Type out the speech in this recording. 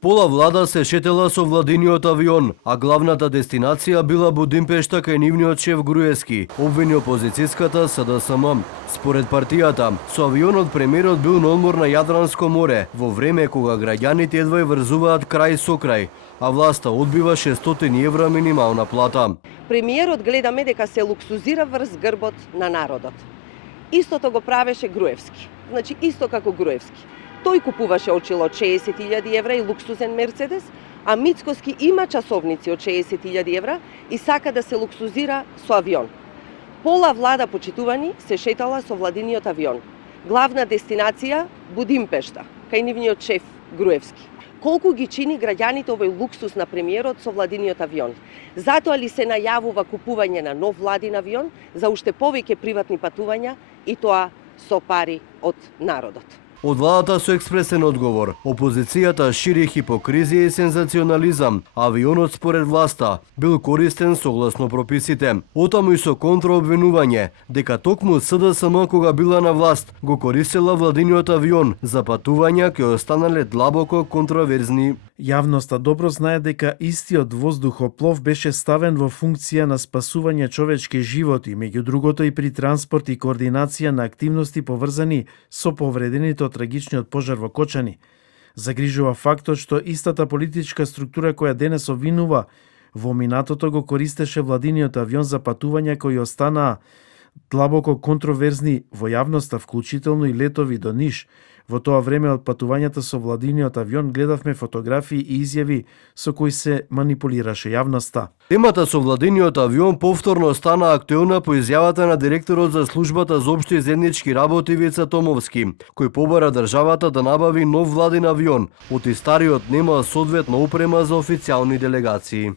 Пола влада се шетела со владиниот авион, а главната дестинација била Будимпешта кај нивниот шеф Груевски, обвини опозицијската СДСМ. Според партијата, со авионот премиерот бил на одмор на Јадранско море, во време кога граѓаните едва врзуваат крај со крај, а власта одбива 600 евра минимална плата. Премиерот гледаме дека се луксузира врз грбот на народот. Истото го правеше Груевски. Значи, исто како Груевски. Тој купуваше очила од 60.000 евра и луксузен Мерцедес, а Мицкоски има часовници од 60.000 евра и сака да се луксузира со авион. Пола влада, почитувани, се шетала со владиниот авион. Главна дестинација Будимпешта, кај нивниот шеф Груевски. Колку ги чини граѓаните овој луксус на премиерот со владиниот авион? Затоа ли се најавува купување на нов владин авион за уште повеќе приватни патувања и тоа со пари од народот? Од владата со експресен одговор, опозицијата шири хипокризија и сензационализам. Авионот според власта бил користен согласно прописите. Отаму и со контраобвинување дека токму СДСМ кога била на власт го користела владиниот авион за патувања кои останале длабоко контроверзни. Јавноста добро знае дека истиот воздухоплов беше ставен во функција на спасување човечки животи, меѓу другото и при транспорт и координација на активности поврзани со повредените од трагичниот пожар во Кочани. Загрижува фактот што истата политичка структура која денес обвинува во минатото го користеше владиниот авион за патувања кои останаа длабоко контроверзни во јавноста, вклучително и летови до Ниш. Во тоа време од патувањата со владиниот авион гледавме фотографии и изјави со кои се манипулираше јавноста. Темата со владиниот авион повторно стана актуелна по изјавата на директорот за службата за општи и заеднички работи Вица Томовски, кој побара државата да набави нов владин авион, оти стариот нема соодветна опрема за официјални делегации.